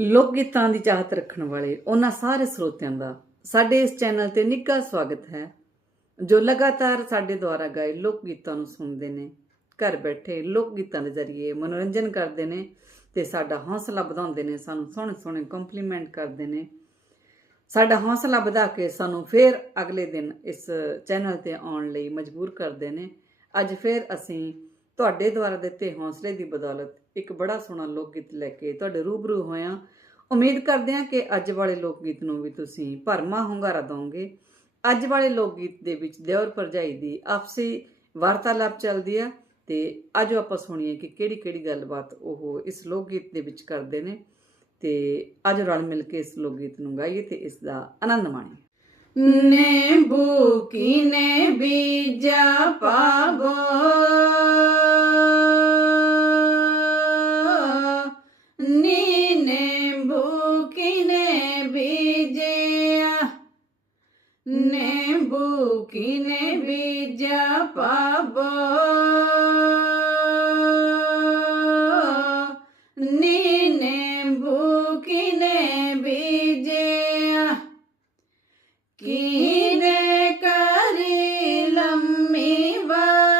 ਲੋਕ ਗੀਤਾਂ ਦੀ ਚਾਹਤ ਰੱਖਣ ਵਾਲੇ ਉਹਨਾਂ ਸਾਰੇ ਸਰੋਤਿਆਂ ਦਾ ਸਾਡੇ ਇਸ ਚੈਨਲ ਤੇ ਨਿੱਘਾ ਸਵਾਗਤ ਹੈ, ਜੋ ਲਗਾਤਾਰ ਸਾਡੇ ਦੁਆਰਾ ਗਾਏ ਲੋਕ ਗੀਤਾਂ ਨੂੰ ਸੁਣਦੇ ਨੇ। ਘਰ ਬੈਠੇ ਲੋਕ ਗੀਤਾਂ ਦੇ ਜ਼ਰੀਏ ਮਨੋਰੰਜਨ ਕਰਦੇ ਨੇ ਤੇ ਸਾਡਾ ਹੌਸਲਾ ਵਧਾਉਂਦੇ ਨੇ, ਸਾਨੂੰ ਸੋਹਣੇ ਸੋਹਣੇ ਕੰਪਲੀਮੈਂਟ ਕਰਦੇ ਨੇ। ਸਾਡਾ ਹੌਸਲਾ ਵਧਾ ਕੇ ਸਾਨੂੰ ਫੇਰ ਅਗਲੇ ਦਿਨ ਇਸ ਚੈਨਲ ਤੇ ਆਉਣ ਲਈ ਮਜਬੂਰ ਕਰਦੇ ਨੇ। ਅੱਜ ਫੇਰ ਅਸੀਂ ਤੁਹਾਡੇ ਦੁਆਰਾ ਦਿੱਤੇ ਹੌਸਲੇ ਦੀ ਬਦੌਲਤ ਇੱਕ ਬੜਾ ਸੋਹਣਾ ਲੋਕ ਗੀਤ ਲੈ ਕੇ ਤੁਹਾਡੇ ਰੂਬਰੂ ਹੋਇਆ। ਉਮੀਦ ਕਰਦੇ ਹਾਂ ਕਿ ਅੱਜ ਵਾਲੇ ਲੋਕ ਗੀਤ ਨੂੰ ਵੀ ਤੁਸੀਂ ਭਰਮਾ ਹੁੰਗਾਰਾ ਦੋਗੇ ਅੱਜ ਵਾਲੇ ਲੋਕ ਗੀਤ ਦੇ ਵਿੱਚ ਦਿਓਰ ਪਰਜਾਈ ਦੀ ਆਪਸੀ ਵਾਰਤਾਲਾਪ ਚੱਲਦੀ ਆ ਤੇ ਅੱਜ ਆਪਾਂ ਸੁਣੀਏ ਕਿ ਕਿਹੜੀ ਕਿਹੜੀ ਗੱਲਬਾਤ ਉਹ ਇਸ ਲੋਕ ਗੀਤ ਦੇ ਵਿੱਚ ਕਰਦੇ ਨੇ ਤੇ ਅੱਜ ਰਲ ਮਿਲ ਕੇ ਇਸ ਲੋਕ ਗੀਤ ਨੂੰ ਗਾਈਏ ਤੇ ਇਸ ਦਾ ਆਨੰਦ ਮਾਣੀਏ। ਨੇ ਬੂਕੀ ਨੇ ਬੀਜਾ ਪਾਗੋ? ਪਾਪ ਨੀਨੇ ਭੂਕਿਨੇ ਬੀਜਿਆ ਕੀਨੇ ਕਰੀ ਲੰਮੀ ਵਾੜ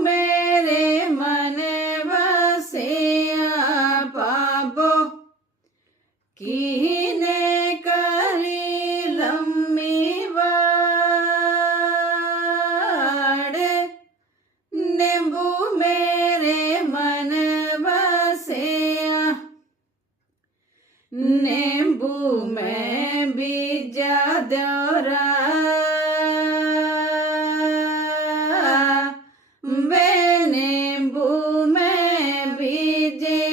ਮੇਰੇ ਮਨ ਵਸਿਆ ਪਾਪੋ नींबू में बीजा दौरा वे नींबू में बीजे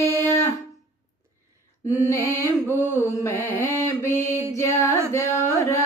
नींबू में बीजा दौरा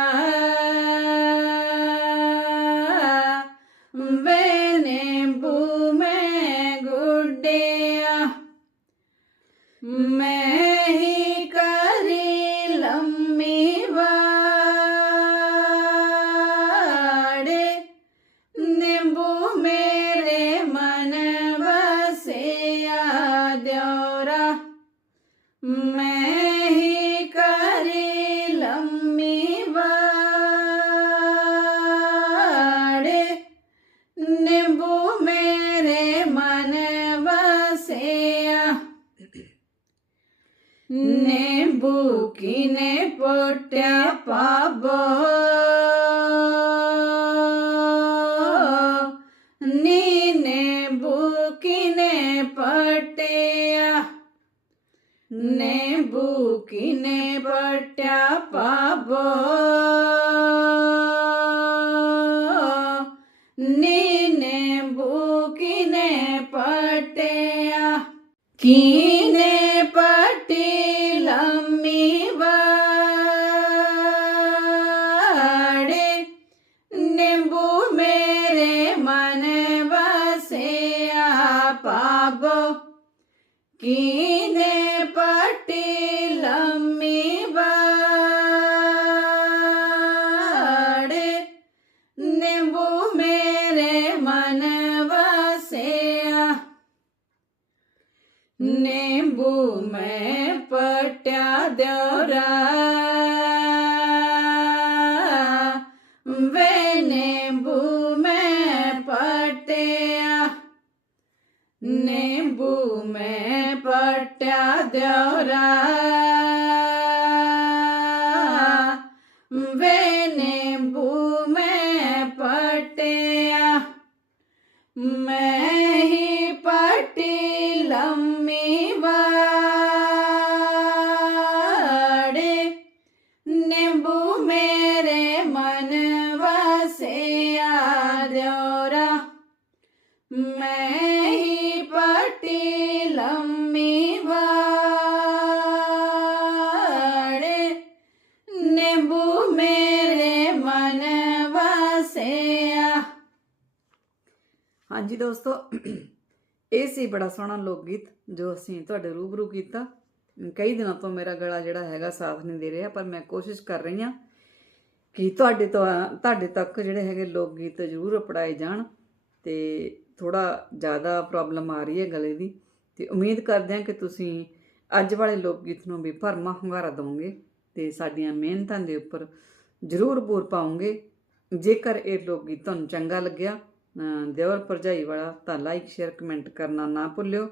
दौरा ને ભૂકીને પોટ્યા પાબો નીને ભૂકીને પટ્યા ને ભૂકીને પટ્યા પાબો નીને ભૂકીને પટ્યા કીને ਕੀਨੇ ਪਟੀ ਲੰਮੀ ਵਾੜੇ ਨਿੰਬੂ ਮੇਰੇ ਮਨ ਵਸਿਆ ਨਿੰਬੂ ਮੈਂ ਪਟਿਆ ਦਿਉਰਾ ਨਿੰਬੂ ਮੈਂ ਪਟਿਆ ਦਿਉਰਾ ਵੇ ਨਿੰਬੂ ਮੈਂ ਪਟਿਆ ਮੈਂ ਹਾਂਜੀ ਦੋਸਤੋ, ਇਹ ਸੀ ਬੜਾ ਸੋਹਣਾ ਲੋਕ ਗੀਤ ਜੋ ਅਸੀਂ ਤੁਹਾਡੇ ਰੂਬਰੂ ਕੀਤਾ। ਕਈ ਦਿਨਾਂ ਤੋਂ ਮੇਰਾ ਗਲਾ ਜਿਹੜਾ ਹੈਗਾ ਸਾਥ ਨਹੀਂ ਦੇ ਰਿਹਾ, ਪਰ ਮੈਂ ਕੋਸ਼ਿਸ਼ ਕਰ ਰਹੀ ਹਾਂ ਕਿ ਤੁਹਾਡੇ ਤੋਂ, ਤੁਹਾਡੇ ਤੱਕ ਜਿਹੜੇ ਹੈਗੇ ਲੋਕ ਗੀਤ ਜ਼ਰੂਰ ਪੜਾਏ ਜਾਣ ਤੇ ਥੋੜਾ ਜ਼ਿਆਦਾ ਪ੍ਰੋਬਲਮ ਆ ਰਹੀ ਹੈ ਗਲੇ ਦੀ ਤੇ ਉਮੀਦ ਕਰਦੇ ਹਾਂ ਕਿ ਤੁਸੀਂ ਅੱਜ ਵਾਲੇ ਲੋਕ ਗੀਤ ਨੂੰ ਵੀ ਭਰਮਾ ਹੁੰਗਾਰਾ ਦਿਓਗੇ ਤੇ ਸਾਡੀਆਂ ਮਿਹਨਤਾਂ ਦੇ ਉੱਪਰ ਜ਼ਰੂਰ ਬੂਰ ਪਾਉਂਗੇ ਜੇਕਰ ਇਹ ਲੋਕ ਗੀਤ ਤੁਹਾਨੂੰ ਚੰਗਾ ਲੱਗਿਆ ਅ, ਦਿਓਰ ਭਰਜਾਈ ਵਾਲਾ ਤਾਂ ਲਾਈਕ ਸ਼ੇਅਰ ਕਮੈਂਟ ਕਰਨਾ ਨਾ ਭੁੱਲਿਓ।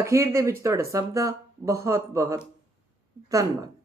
ਅਖੀਰ ਦੇ ਵਿੱਚ ਤੁਹਾਡਾ ਸਭ ਦਾ ਬਹੁਤ ਬਹੁਤ ਧੰਨਵਾਦ।